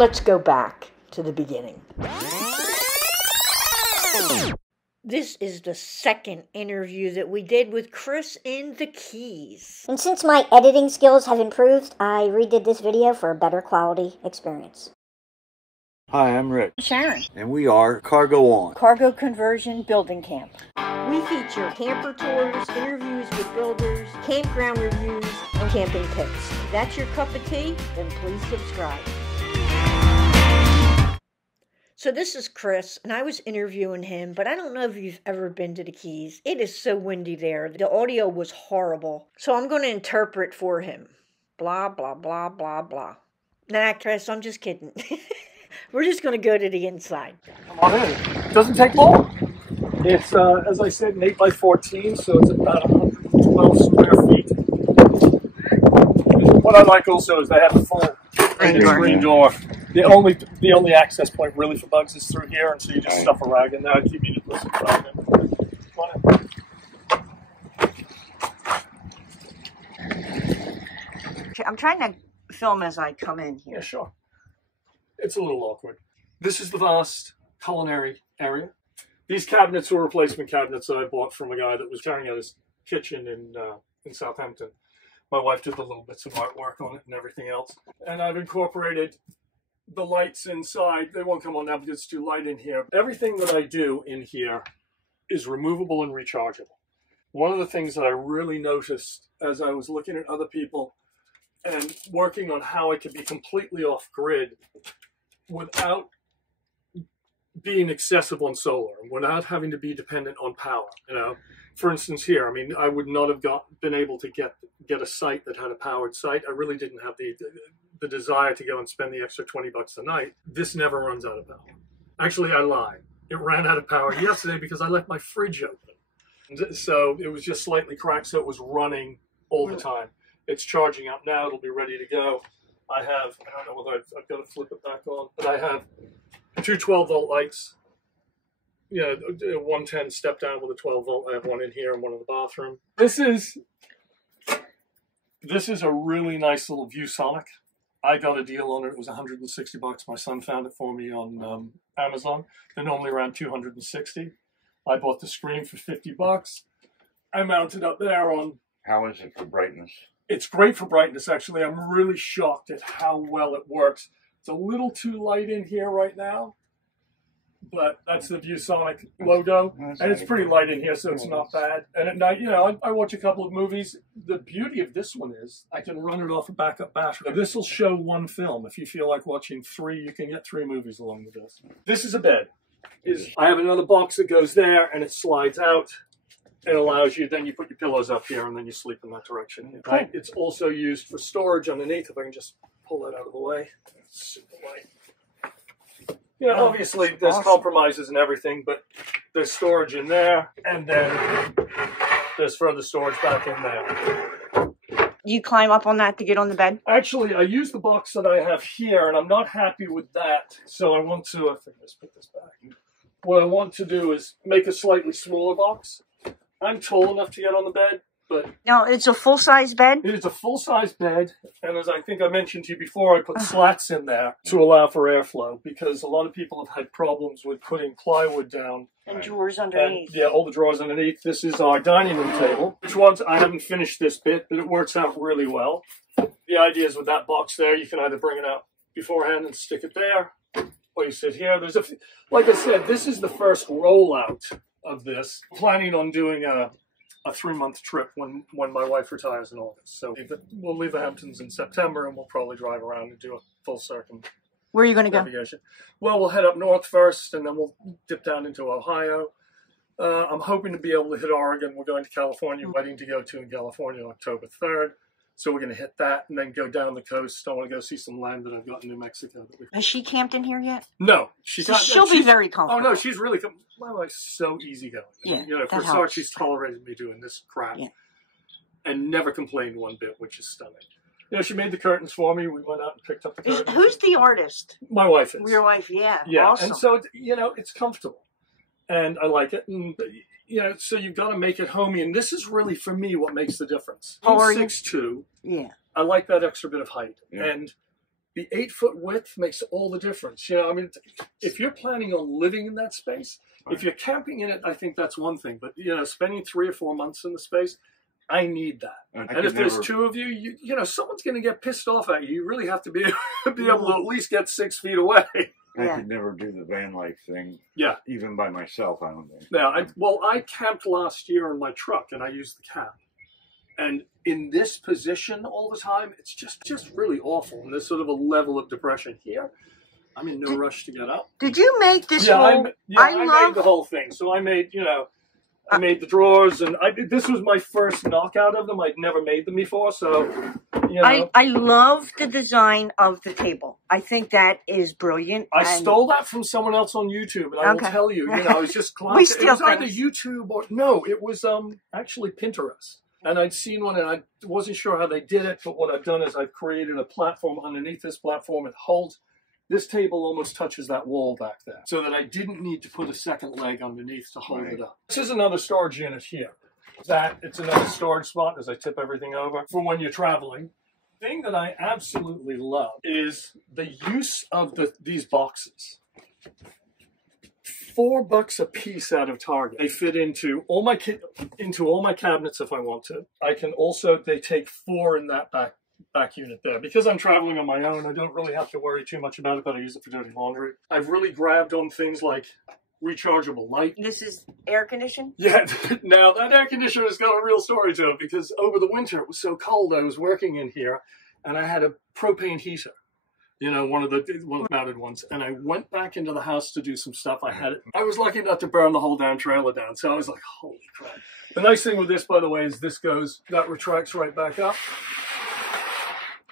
let's go back to the beginning. This is the second interview that we did with Chris in the Keys. And since my editing skills have improved, I redid this video for a better quality experience. Hi, I'm Rick. Sharon. And we are Cargo On. Cargo Conversion Building Camp. We feature camper tours, interviews with builders, campground reviews, and camping tips. If that's your cup of tea, then please subscribe. So this is Chris, and I was interviewing him, but I don't know if you've ever been to the Keys. It is so windy there. The audio was horrible. So I'm going to interpret for him. Blah, blah, blah, blah, blah. Nah, Chris, I'm just kidding. We're just going to go to the inside. Come on in. It doesn't take long. It's, as I said, an 8x14, so it's about 112 square feet. What I like also is they have a full screen door. The only access point really for bugs is through here, and so you just stuff a rag in there. I keep you to put some rag in. Come on in. I'm trying to film as I come in here. Yeah, sure. It's a little awkward. This is the vast culinary area. These cabinets were replacement cabinets that I bought from a guy that was carrying out his kitchen in Southampton. My wife did the little bits of artwork on it and everything else. And I've incorporated the lights inside. They won't come on now because it's too light in here. Everything that I do in here is removable and rechargeable. One of the things that I really noticed as I was looking at other people and working on how I could be completely off grid without being accessible on solar, without having to be dependent on power. You know, for instance, here, I mean, I would not have been able to get a site that had a powered site. I really didn't have the desire to go and spend the extra $20 a night. This never runs out of power. Actually, I lied. It ran out of power yesterday because I left my fridge open. So it was just slightly cracked, so it was running all the time. It's charging up now. It'll be ready to go. I don't know whether I've got to flip it back on, but I have two 12-volt lights. You know, 110 step down with a 12-volt. I have one in here and one in the bathroom. This is a really nice little ViewSonic. I got a deal on it. It was $160. My son found it for me on Amazon. They're normally around $260. I bought the screen for $50. I mounted up there on... How is it for brightness? It's great for brightness, actually. I'm really shocked at how well it works. It's a little too light in here right now, but that's the ViewSonic logo, and it's pretty light in here, so it's not bad. And at night, you know, I watch a couple of movies. The beauty of this one is I can run it off a backup battery. This will show one film. If you feel like watching three, you can get 3 movies along with this. This is a bed. I have another box that goes there, and it slides out. It allows you, then you put your pillows up here and then you sleep in that direction. Right? It's also used for storage underneath. If I can just pull that out of the way. It's super light. You know, obviously there's compromises and everything, but there's storage in there, and then there's further storage back in there. You climb up on that to get on the bed? Actually, I use the box that I have here, and I'm not happy with that. So I want to, I think let's put this back. What I want to do is make a slightly smaller box. I'm tall enough to get on the bed, but... No, it's a full-size bed? It is a full-size bed, and as I think I mentioned to you before, I put slats in there to allow for airflow, because a lot of people have had problems with putting plywood down. And drawers underneath. And, yeah, all the drawers underneath. This is our dining room table, which once I haven't finished this bit, but it works out really well. The idea is with that box there, you can either bring it out beforehand and stick it there, or you sit here. There's like I said, this is the first rollout of this. Planning on doing a 3-month trip when my wife retires in August. So we'll leave the Hamptons in September, and we'll probably drive around and do a full circum. Where are you going to go? Well, we'll head up north first, and then we'll dip down into Ohio. I'm hoping to be able to hit Oregon. We're going to California, wedding to go to in California on October 3rd. So we're going to hit that and then go down the coast. I want to go see some land that I've got in New Mexico. Has she camped in here yet? No. She'll be very comfortable. Oh, no, she's really my wife's so easygoing. Yeah, you know, for a start, she's tolerated me doing this crap and never complained one bit, which is stunning. You know, she made the curtains for me. We went out and picked up the curtains. Who's the artist? My wife is. Your wife, yeah. Yeah, awesome. And so, you know, it's comfortable. And I like it. And, you know, so you've got to make it homey. And this is really, for me, what makes the difference. I'm 6'2". Yeah. I like that extra bit of height. Yeah. And the 8-foot width makes all the difference. You know, I mean, if you're planning on living in that space, if you're camping in it, I think that's one thing. But, you know, spending 3 or 4 months in the space, I need that. And if there's 2 of you, you know, someone's going to get pissed off at you. You really have to be able to at least get 6 feet away. I could never do the van life thing. Yeah. Even by myself, I don't think. Now, I camped last year in my truck, and I used the camp. And in this position all the time, it's just really awful. And there's sort of a level of depression here. I'm in no rush to get up. Did you make this whole... I made the whole thing. So I made, you know, I made the drawers, and this was my first knockout of them. I'd never made them before, so, you know. I love the design of the table. I think that is brilliant. I stole that from someone else on YouTube, and I will tell you, you know, I was just... it was either YouTube or... No, it was actually Pinterest. And I'd seen one, and I wasn't sure how they did it, but what I've done is I've created a platform. Underneath this platform, it holds... This table almost touches that wall back there, so that I didn't need to put a second leg underneath to hold it up. This is another storage unit here. It's another storage spot as I tip everything over for when you're traveling. The thing that I absolutely love is the use of these boxes. $4 a piece out of Target. They fit into all my cabinets if I want to. They take 4 in that back unit there. Because I'm traveling on my own, I don't really have to worry too much about it, but I use it for dirty laundry. I've really grabbed on things like rechargeable light. This is air conditioned? Yeah, now that air conditioner has got a real story to it, because over the winter it was so cold. I was working in here, and I had a propane heater. You know, one of the mounted ones, and I went back into the house to do some stuff. I was lucky not to burn the whole damn trailer down, so I was like, holy crap. The nice thing with this, by the way, is that retracts right back up.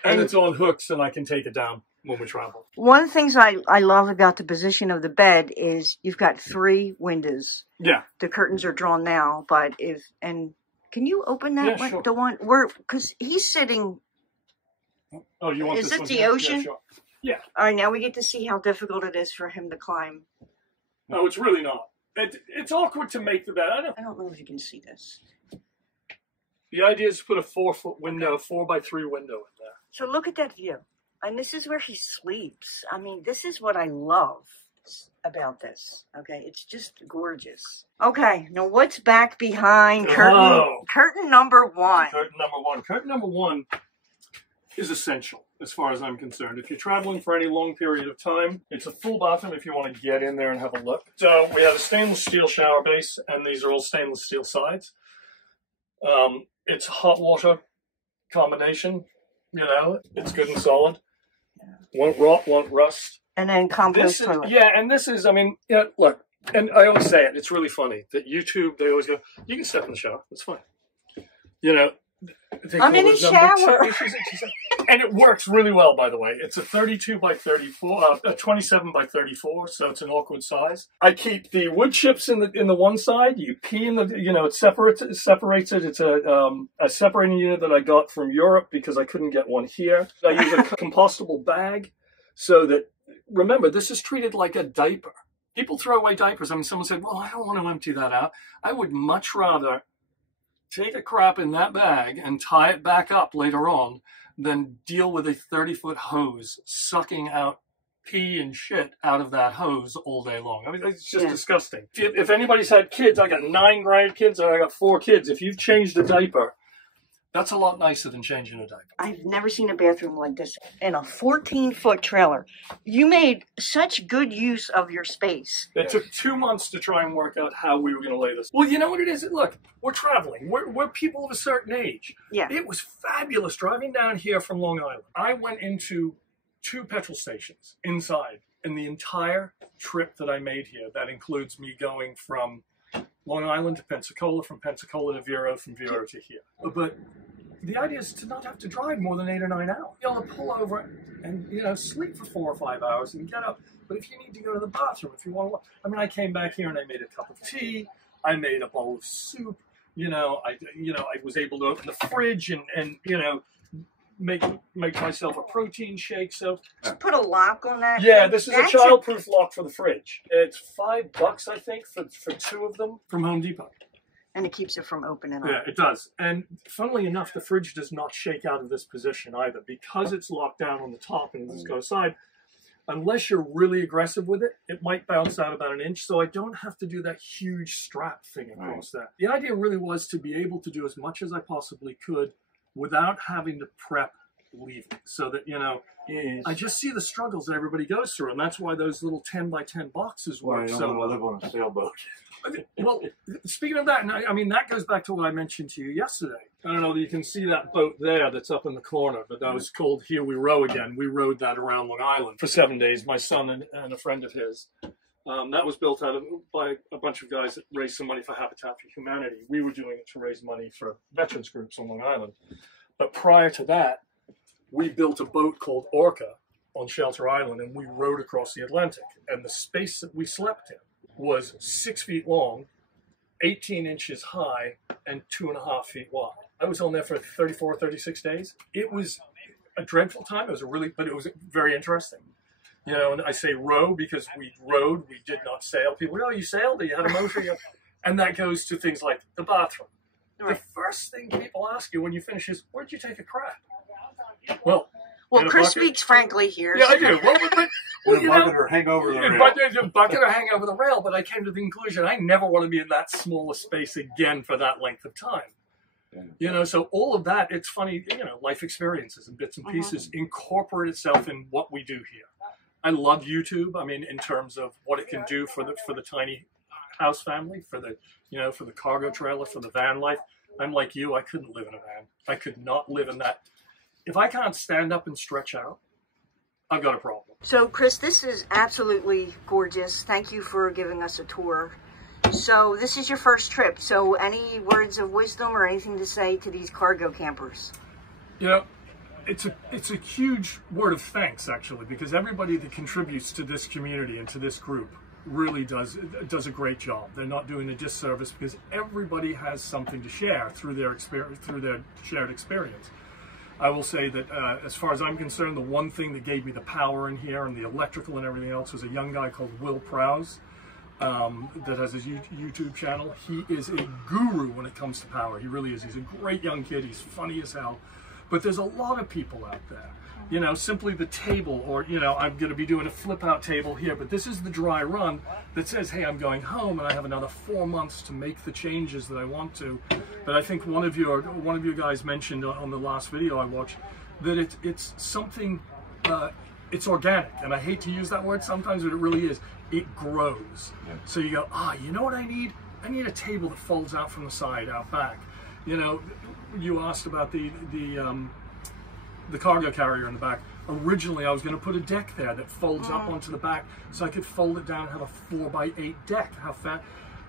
And it's on hooks, and I can take it down when we travel. One of the things I love about the position of the bed is you've got 3 windows. Yeah. The curtains are drawn now, but can you open that one? Sure. The one because he's sitting. Oh, you want is this it one the here? ocean? Yeah, sure. Yeah. All right, now we get to see how difficult it is for him to climb. No, it's really not. It's awkward to make the bed. I don't know if you can see this. The idea is to put a 4-foot window, 4x3 window in there. So look at that view. And this is where he sleeps. I mean, this is what I love about this. Okay, it's just gorgeous. Okay, now what's back behind curtain number 1? Curtain number 1. Curtain number 1 is essential as far as I'm concerned. If you're traveling for any long period of time, it's a full bathroom if you want to get in there and have a look. So we have a stainless steel shower base, and these are all stainless steel sides. It's hot water combination, you know, it's good and solid. Won't rot, won't rust. And then compost toilet. Yeah, and this is, I mean, yeah, look, and I always say it, it's really funny that YouTube, they always go, you can step in the shower, it's fine. You know, I'm in the shower. And it works really well, by the way. It's a 32 by 34, a 27 by 34, so it's an awkward size. I keep the wood chips in the one side. You pee in the, you know, it separates it. It's a separating unit that I got from Europe because I couldn't get one here. I use a compostable bag so that, remember, this is treated like a diaper. People throw away diapers. I mean, someone said, well, I don't want to empty that out. I would much rather take a crap in that bag and tie it back up later on than deal with a 30-foot hose sucking out pee and shit out of that hose all day long. I mean, it's just disgusting. If anybody's had kids, I got 9 grandkids, and I got 4 kids. If you've changed a diaper, that's a lot nicer than changing a diaper. I've never seen a bathroom like this in a 14-foot trailer. You made such good use of your space. It took 2 months to try and work out how we were going to lay this. Well, you know what it is? Look, we're traveling. We're people of a certain age. Yeah. It was fabulous driving down here from Long Island. I went into 2 petrol stations inside, and the entire trip that I made here, that includes me going from Long Island to Pensacola, from Pensacola to Vero, from Vero to here. But the idea is to not have to drive more than 8 or 9 hours. You'll have to pull over and, you know, sleep for 4 or 5 hours and get up. But if you need to go to the bathroom, if you want to, I mean, I came back here and I made a cup of tea. I made a bowl of soup. I was able to open the fridge and you know, make myself a protein shake. So just put a lock on that. Yeah, this is a childproof lock for the fridge. It's $5, I think, for 2 of them from Home Depot. And it keeps it from opening up. Yeah, it does. And funnily enough, the fridge does not shake out of this position either. Because it's locked down on the top and it's got a side, unless you're really aggressive with it, it might bounce out about an inch. So I don't have to do that huge strap thing across there. The idea really was to be able to do as much as I possibly could without having to prep leaving. So that, you know, I just see the struggles that everybody goes through. And that's why those little 10 by 10 boxes work so well. I live on a sailboat. Well, speaking of that, I mean, that goes back to what I mentioned to you yesterday. I don't know that you can see that boat there that's up in the corner, but that was called Here We Row Again. We rowed that around Long Island for 7 days, my son and a friend of his. That was built by a bunch of guys that raised some money for Habitat for Humanity. We were doing it to raise money for veterans groups on Long Island. But prior to that, we built a boat called Orca on Shelter Island, and we rowed across the Atlantic. And the space that we slept in was 6 feet long, 18 inches high, and 2.5 feet wide. I was on there for 34, 36 days. It was a dreadful time. It was but it was very interesting. You know, and I say row because we rowed, we did not sail. People go, oh, you sailed, you had a motor. And that goes to things like the bathroom. Right. The first thing people ask you when you finish is, where'd you take a crap? Well, Chris speaks frankly here. Yeah, I do. Well, you bucket or hang over the rail. Bucket or hang over the rail, but I came to the conclusion I never want to be in that small a space again for that length of time. Yeah. You know, so all of that, it's funny, you know, life experiences and bits and pieces incorporate itself in what we do here. I love YouTube. I mean, in terms of what it can do for the tiny house family, for the cargo trailer, for the van life. I'm like you, I couldn't live in a van. I could not live in that. If I can't stand up and stretch out, I've got a problem. So, Chris, this is absolutely gorgeous. Thank you for giving us a tour. So, this is your first trip. So, any words of wisdom or anything to say to these cargo campers? You know, it's a huge word of thanks, actually, because everybody that contributes to this community and to this group really does a great job. They're not doing a disservice because everybody has something to share through their experience, through their shared experience. I will say that as far as I'm concerned, the one thing that gave me the power in here and the electrical and everything else was a young guy called Will Prowse that has his YouTube channel. He is a guru when it comes to power. He really is. He's a great young kid. He's funny as hell. But there's a lot of people out there. You know, simply the table, or, you know, I'm going to be doing a flip out table here, but this is the dry run that says, hey, I'm going home and I have another 4 months to make the changes that I want to. But I think one of your guys mentioned on the last video I watched that it's something, it's organic. And I hate to use that word sometimes, but it really is. It grows. Yeah. So you go, you know what I need? I need a table that folds out from the side, out back. You know, you asked about the cargo carrier in the back. Originally, I was going to put a deck there that folds up onto the back so I could fold it down and have a 4x8 deck. How fat?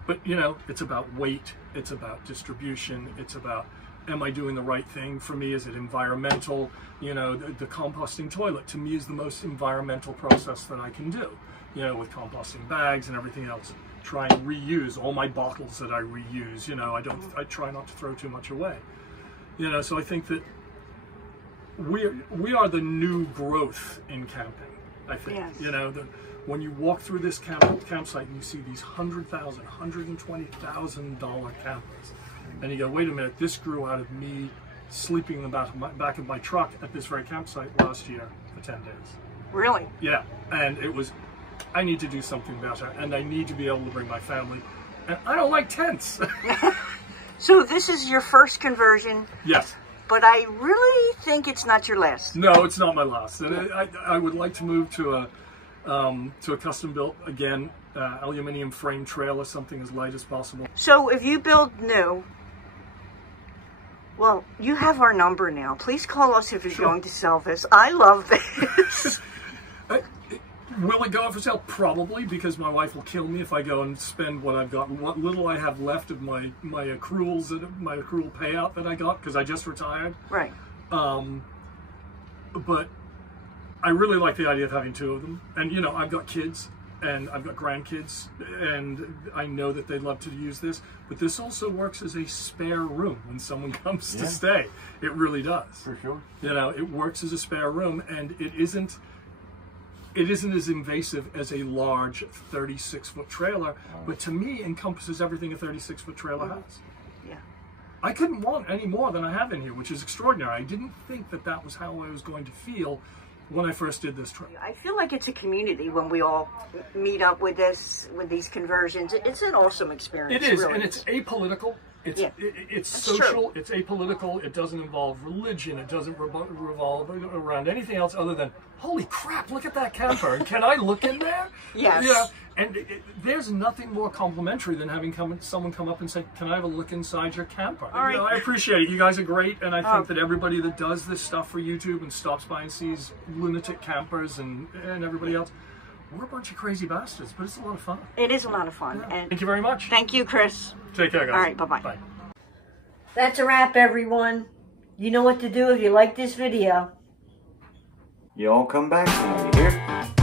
But, you know, it's about weight. It's about distribution. It's about, am I doing the right thing for me? Is it environmental? You know, the composting toilet, to me, is the most environmental process that I can do. You know, with composting bags and everything else. Try and reuse all my bottles that I reuse. You know, I try not to throw too much away. You know, so I think that we are the new growth in camping, I think. Yes. You know, when you walk through this campsite and you see these $100,000, $120,000 campers, and you go, wait a minute, this grew out of me sleeping in the back of my truck at this very campsite last year for 10 days. Really? Yeah, and it was, I need to do something better, and I need to be able to bring my family, and I don't like tents. So this is your first conversion? Yes. But I really think it's not your last. No, it's not my last. And I would like to move to a custom built, again, aluminum frame trailer, something as light as possible. So if you build new, well, you have our number now. Please call us if you're going to sell this. I love this. Will it go for sale? Probably, because my wife will kill me if I go and spend what I've got, what little I have left of my accruals, my accrual payout that I got, because I just retired. Right. But I really like the idea of having two of them. And, you know, I've got kids and I've got grandkids, and I know that they love to use this. But this also works as a spare room when someone comes to stay. It really does. For sure. You know, it works as a spare room, and it isn't as invasive as a large 36-foot trailer, but to me encompasses everything a 36-foot trailer has. I couldn't want any more than I have in here, which is extraordinary. I didn't think that that was how I was going to feel when I first did this trip. I feel like it's a community when we all meet up with these conversions. It's an awesome experience. It is, really. And it's apolitical. It's social, it's apolitical, it doesn't involve religion, it doesn't revolve around anything else other than, holy crap, look at that camper, and can I look in there? Yes. You know, and there's nothing more complimentary than having someone come up and say, can I have a look inside your camper? All right. You know, I appreciate it. You guys are great, and I think that everybody that does this stuff for YouTube and stops by and sees lunatic campers and everybody else, we're a bunch of crazy bastards, but it's a lot of fun. It is a lot of fun. Yeah. And thank you very much. Thank you, Chris. Take care, guys. All right, bye-bye. Bye. That's a wrap, everyone. You know what to do if you like this video. Y'all come back to me, you hear?